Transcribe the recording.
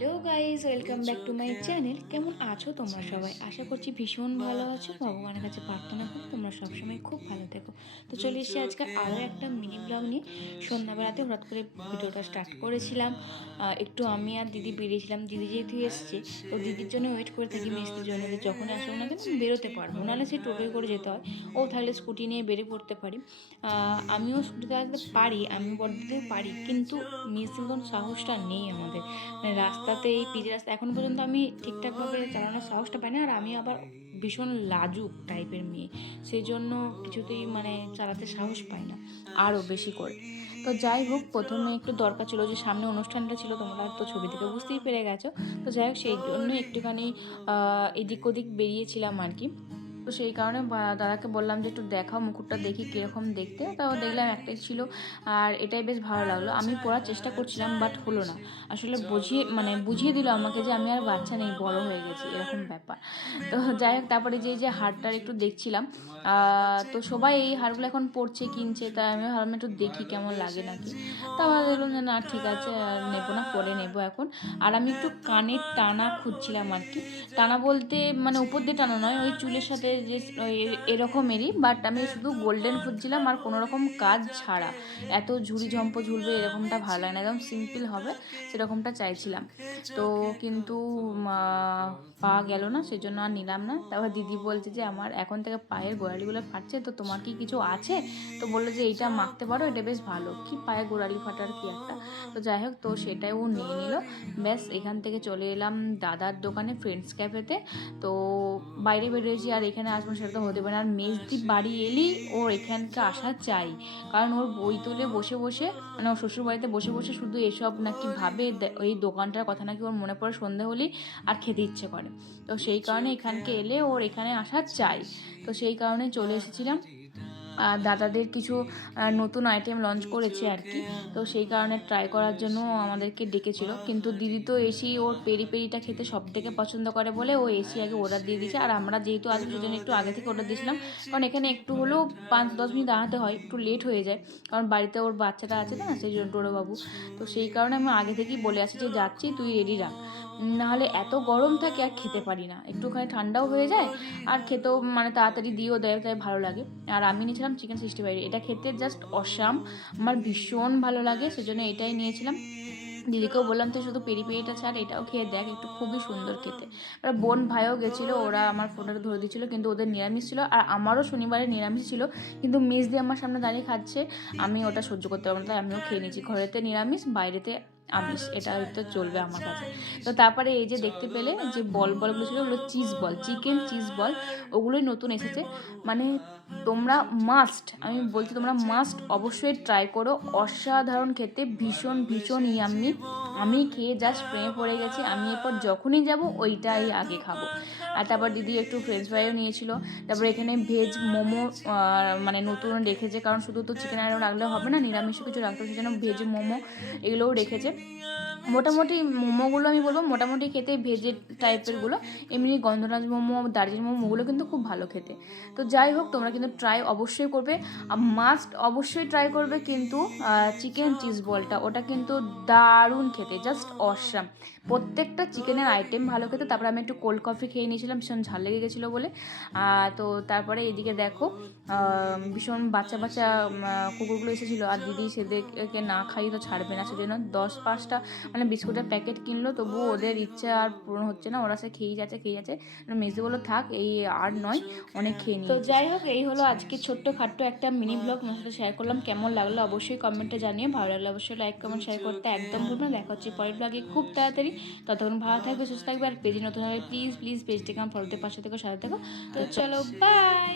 Hello guys, welcome back to my channel. কেমন আছো তোমরা সবাই? আশা করছি ভীষণ ভালো আছো। ভগবানের কাছে প্রার্থনা করি তোমরা সবসময় খুব ভালো থেকো। তো চলে এসেছি আজকে আরও একটা মিনি ব্লগ নিয়ে। সন্ধ্যাবেলাতে হঠাৎ করে ভিডিওটা স্টার্ট করেছিলাম। একটু আমি আর দিদি বেরিয়েছিলাম। দিদি যেহেতু এসছে, তো দিদির জন্য ওয়েট করে থাকি, মিস্ত্রির জন্য, যে যখনই আসুক না কেন বেরোতে পারবো, নাহলে সে টোটোয় করে যেতে হয়। ও থাকলে স্কুটি নিয়ে বেরিয়ে পড়তে পারি। আমিও স্কুটিতে আসতে পারি, আমি বড়দিতেও পারি, কিন্তু মিস্ত্রির সাহসটা নেই আমাদের। মানে রাস্তাতে, এই পিচ রাস্তা এখন পর্যন্ত আমি ঠিকঠাকভাবে চালানোর সাহসটা পাই না। আর আমি আবার ভীষণ লাজুক টাইপের মেয়ে, সেই জন্য কিছুতেই মানে চালাতে সাহস পাই না আরও বেশি করে। তো যাই হোক, প্রথমে একটু দরকার ছিল, যে সামনে অনুষ্ঠানটা ছিল, তোমরা তো ছবি থেকে বুঝতেই পেরে গেছো। তো যাই হোক, সেই জন্য একটুখানি এদিক ওদিক বেরিয়েছিলাম আর কি। তো সেই কারণে দাদাকে বললাম যে একটু দেখাও, মুকুটটা দেখি কীরকম দেখতে। তাও দেখলাম একটাই ছিল, আর এটাই বেশ ভালো লাগলো। আমি পরার চেষ্টা করছিলাম, বাট হলো না। আসলে বুঝিয়ে দিল আমাকে যে আমি আর বাচ্চা নেই, বড় হয়ে গেছি, এরকম ব্যাপার। তো যাই হোক, তারপরে যে হারটার একটু দেখছিলাম। তো সবাই এই হারগুলো এখন পড়ছে, কিনছে, তাই আমি ভাবলাম একটু দেখি কেমন লাগে নাকি। তা আমার দেখলাম যে না, ঠিক আছে, নেবো না, পরে নেবো এখন। আর আমি একটু কানের টানা খুঁজছিলাম আর কি। টানা বলতে মানে উপর দিয়ে টানা নয়, ওই চুলের সাথে যে ওই এরকমেরই, বাট আমি শুধু গোল্ডেন খুঁজছিলাম, আর কোনো রকম কাজ ছাড়া। এত ঝুড়ি ঝম্প ঝুলবে এরকমটা ভালো লাগে না, একদম সিম্পল হবে সেরকমটা চাইছিলাম। তো কিন্তু পাওয়া গেল না, সেজন্য আর নিলাম না। তারপর দিদি বলছে যে আমার এখন থেকে পায়ের গোড়ালিগুলো ফাটছে, তো তোমার কি কিছু আছে? তো বললো যে এইটা মাখতে পারো, এটা বেশ ভালো। কি পায়ে গোড়ালি ফাটার কি একটা। তো যাই হোক, তো সেটাই ও নিয়ে নিল। ব্যাস, এখান থেকে চলে এলাম দাদার দোকানে, ফ্রেন্ডস ক্যাফেতে। তো বাইরে বেরিয়েছি, আর এখানে আসবো সেটা তো হতে পারে না। আর মেজদি বাড়ি এলেই ওর এখানকে আসা চাই, কারণ ওর বই তুলে বসে বসে, মানে ওর শ্বশুর বাড়িতে বসে বসে শুধু এসব নাকি ভাবে, ওই দোকানটার কথা নাকি ওর মনে পড়ে সন্ধে হলেই, আর খেতে ইচ্ছে করে। তো সেই কারণে এখানকে এলে ওর এখানে আসা চাই। তো সেই কারণে চলে এসেছিলাম। আর দাদাদের কিছু নতুন আইটেম লঞ্চ করেছে আর কি। তো সেই কারণে ট্রাই করার জন্য আমাদেরকে ডেকেছিল, কিন্তু দিদি তো এসি ওর পেরি পেরিটা খেতে সব থেকে পছন্দ করে বলে ও এসি আগে অর্ডার দিয়ে দিয়েছে। আর আমরা যেহেতু আসবো সেজন্য একটু আগে থেকে অর্ডার দিয়েছিলাম, কারণ এখানে একটু হলেও 5-10 মিনিট দাঁড়াতে হয়, একটু লেট হয়ে যায়, কারণ বাড়িতে ওর বাচ্চাটা আছে না, সেই জন্য বাবু। তো সেই কারণে আমি আগে থেকেই বলে আসি যে যাচ্ছি, তুই রেডি রাখ, নাহলে এত গরম থাকে আর খেতে পারি না। একটুখানি ঠান্ডাও হয়ে যায়, আর খেতেও মানে তাড়াতাড়ি দিয়েও দেয়, তাই ভালো লাগে। আর আমি নিয়েছিলাম চিকেন 65, এটা খেতে জাস্ট অসাম, আমার ভীষণ ভালো লাগে, সেজন্য এটাই নিয়েছিলাম। দিদিকেও বললাম তুই শুধু পেরি পেরিটা ছাড়, এটাও খেয়ে দেখ, একটু খুবই সুন্দর খেতে। এবার বোন ভাইও গেছিলো, ওরা আমার ফোনটা ধরে দিচ্ছিলো, কিন্তু ওদের নিরামিষ ছিল, আর আমারও শনিবারে নিরামিষ ছিল। কিন্তু মেজ দিয়ে আমার সামনে দাঁড়িয়ে খাচ্ছে, আমি ওটা সহ্য করতে পারবো না, তাই আমিও খেয়ে নিয়েছি। ঘরেতে নিরামিষ, বাইরেতে আমিষ, এটা হয়তো চলবে আমার কাছে। তো তারপরে এই যে দেখতে পেলে যে বলগুলো ছিল, ওগুলো cheese ball, chicken cheese ball, ওগুলোই নতুন এসেছে। মানে তোমরা মাস্ট, আমি বলছি তোমরা মাস্ট অবশ্যই ট্রাই করো, অসাধারণ খেতে, ভীষণ ভীষণ ইয়াম্মি। আমি খেয়ে জাস্ট প্রেমে পড়ে গেছি, আমি এরপর যখনই যাব ওইটাই আগে খাবো। আর তারপর দিদি একটু ফ্রেঞ্চ ফ্রাইও নিয়েছিল। তারপর এখানে ভেজ মোমো মানে নতুন রেখেছে, কারণ শুধু তো চিকেন আইটেম রাখলে হবে না, নিরামিষও কিছু রাখতে হবে, সেজন্য ভেজ মোমো এগুলোও রেখেছে। মোটামুটি মোমোগুলো আমি বলবো মোটামুটি খেতে, ভেজের টাইপেরগুলো। এমনি গন্ধরাজ মোমো, দার্জিলিং মোমো, ওগুলো কিন্তু খুব ভালো খেতে। তো যাই হোক, তোমরা কিন্তু ট্রাই অবশ্যই করবে, মাস্ট অবশ্যই ট্রাই করবে। কিন্তু চিকেন চিজ বলটা, ওটা কিন্তু দারুণ খেতে, জাস্ট অসাম। প্রত্যেকটা চিকেনের আইটেম ভালো খেতে। তারপরে আমি একটু কোল্ড কফি খেয়ে নিয়েছিলাম, ভীষণ ঝাল লেগে গেছিলো বলে। তো তারপরে এদিকে দেখো, ভীষণ বাচ্চা বাচ্চা কুকুরগুলো এসেছিলো, আর দিদি সেদেরকে না খাইয়ে তো ছাড়বে না, সেজন্য 10-5টা মানে বিস্কুটের প্যাকেট কিনলো, তবুও ওদের ইচ্ছা আর পূরণ হচ্ছে না, ওরা সে খেয়েই যাচ্ছে। মেজে বলো থাক, এই আর নয়, অনেক খেয়ে নিই। তো যাই হোক, এই হলো আজকে ছোট্ট খাট্ট একটা মিনি ব্লগ তোমার সাথে শেয়ার করলাম। কেমন লাগলো অবশ্যই কমেন্টে জানিয়ে, ভালো লাগলে অবশ্যই লাইক কমেন্ট শেয়ার করতে একদম ভুলবে না। দেখা হচ্ছে পরের ব্লগে খুব তাড়াতাড়ি। ততক্ষণ ভালো থাকবে, সুস্থ থাকবে, আর পেজে নতুন হবে প্লিজ প্লিজ পেজটিকে আমার ফলোতে পাশে থেকে সাথে থেকো। তো চলো, বাই।